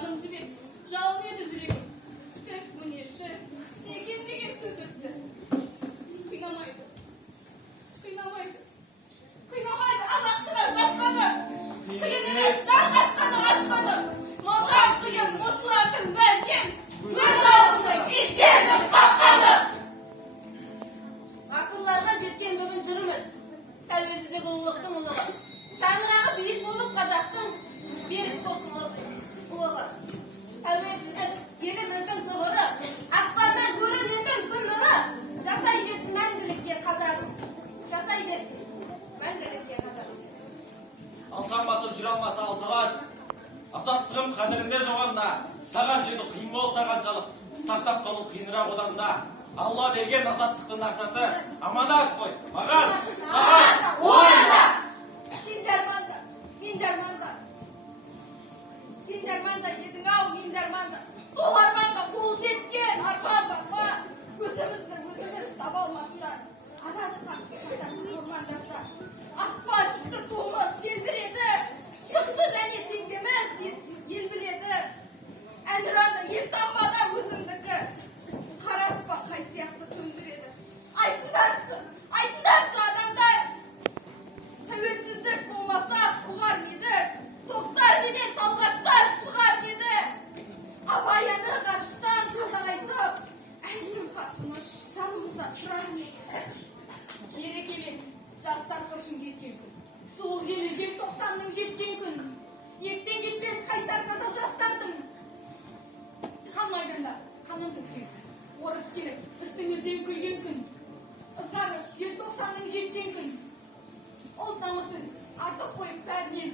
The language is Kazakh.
жаным жібек, жалын еді жүрегім. Тек мінезі, екен деген сөз өтті. Қинамайды, қинамайды, қинамайды, абақтыға жапқаны, қиын емес, дағдасқаны атқаны, маған қиын осылардың бәлкем, өз ауылды иттердің қаққаны. Ғасырларға жеткен бүгін жүрмін, тәуелсіздік ұлылықтың ұлығы. Шаңырағы биік болып қазақтың берік болсын ұлығы. Тәуелсіздік еліміздің тұғыры, аспаннан көрінетін күн нұры. Жасай берсін мәңгілікке қазағым, жасай берсін мәңгілікке қазағым. Алшаң басып жүре алмаса алталаш, азаттығым қадірінде жоғанда, саған жету қиын болса қаншалық, сақтап қалу қиынырақ оданда. Алла берген азаттықтың мақсаты аманат қой, маған, саған, ойында! Мен дарманда, сен дарманда едің-ау, мен дарманда. Сол арманға қол жеткен арман бар ма? Өзіміз таба алмасында, адасқан ормандарда. Аспан үсті томыз желбіреді, шықты және теңгеміз ел біледі. Әнұранда ертамбада өзімдікі, қара аспан қай сияқты төндіреді. Айтындаршы адамдар, тәуелсіздік болмаса ұғар меді, тоқтар менен талғаттар шығар меді. Абайаны ғарыштан қазақ айтып, әншім қатыныш жанымызда тұрар меді. Берекелес, жастар қышын кеткен күн, суық желі желтоқсанның жеткен күн, естен кетпес қайсар қазақ жастардың қан майданда қанын төккен күн, орыс келіп үстімізден күлген күн, ызғары желтоқсанның жеткен күн. Ұлт намысын артық қойып бәрінен